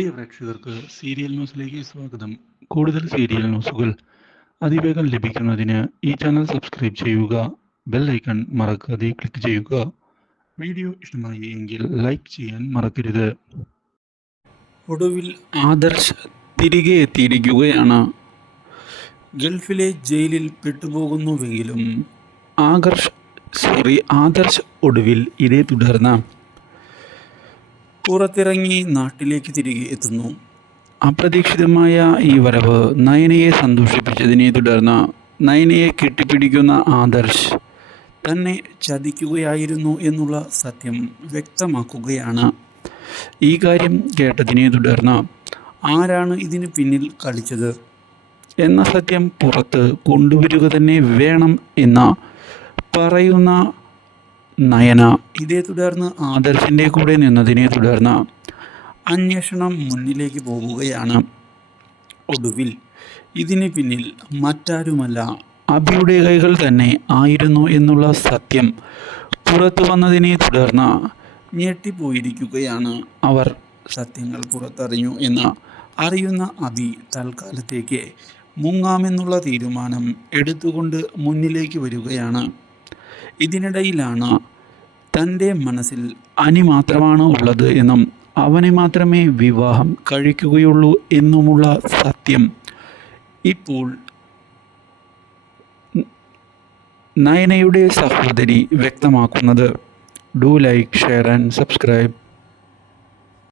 പ്രിയ പ്രേക്ഷകർക്ക് സീരിയൽ ന്യൂസിലേക്ക് സ്വാഗതം. കൂടുതൽ സീരിയൽ ന്യൂസുകൾ അതിവേഗം ലഭിക്കുന്നതിന് ഈ ചാനൽ സബ്സ്ക്രൈബ് ചെയ്യുക ബെൽ ഐക്കൺ മറക്കാതെ ക്ലിക്ക് ചെയ്യുക. വീഡിയോ ഇഷ്ടമായി എങ്കിൽ ലൈക്ക് ചെയ്യാൻ മറക്കരുത്. ഒടുവിൽ ആദർശ് തിരികെ എത്തിയിരിക്കുകയാണ്. ഗൾഫിലെ ജയിലിൽ പെട്ടുപോകുന്നുവെങ്കിലും ആകർഷ് സോറി ആദർശ് ഒടുവിൽ ഇതേ തുടർന്ന് പുറത്തിറങ്ങി നാട്ടിലേക്ക് തിരികെ എത്തുന്നു. അപ്രതീക്ഷിതമായ ഈ വരവ് നയനയെ സന്തോഷിപ്പിച്ചതിനെ തുടർന്ന് നയനയെ കെട്ടിപ്പിടിക്കുന്ന ആദർശ് തന്നെ ചതിക്കുകയായിരുന്നു എന്നുള്ള സത്യം വ്യക്തമാക്കുകയാണ്. ഈ കാര്യം കേട്ടതിനെ തുടർന്ന് ആരാണ് ഇതിന് പിന്നിൽ കളിച്ചത്? എന്ന സത്യം പുറത്ത് കൊണ്ടുവരിക തന്നെ വേണം എന്ന പറയുന്ന നയന. ഇതേ തുടർന്ന് ആദർശിന്റെ കൂടെ നിന്നതിനെ തുടർന്ന് അന്വേഷണം മുന്നിലേക്ക് പോവുകയാണ് ഒടുവിൽ ഇതിന് പിന്നിൽ മറ്റാരുമല്ല. അബിയുടെ കൈകൾ തന്നെ ആയിരുന്നു എന്നുള്ള സത്യം പുറത്തു വന്നതിനെ തുടർന്ന് ഞെട്ടിപ്പോയിരിക്കുകയാണ്. അവർ സത്യങ്ങൾ പുറത്തറിഞ്ഞു എന്ന് അറിയുന്ന അബി തൽക്കാലത്തേക്ക് മുങ്ങാമെന്നുള്ള തീരുമാനം എടുത്തുകൊണ്ട് മുന്നിലേക്ക് വരികയാണ്. ഇതിനിടയിലാണ് തന്റെ മനസ്സിൽ അനി മാത്രമാണ് ഉള്ളത് എന്നും അവനെ മാത്രമേ വിവാഹം കഴിക്കുകയുള്ളൂ എന്നുമുള്ള സത്യം ഇപ്പോൾ നയനയുടെ സഹോദരി വ്യക്തമാക്കുന്നത്. Do like share and subscribe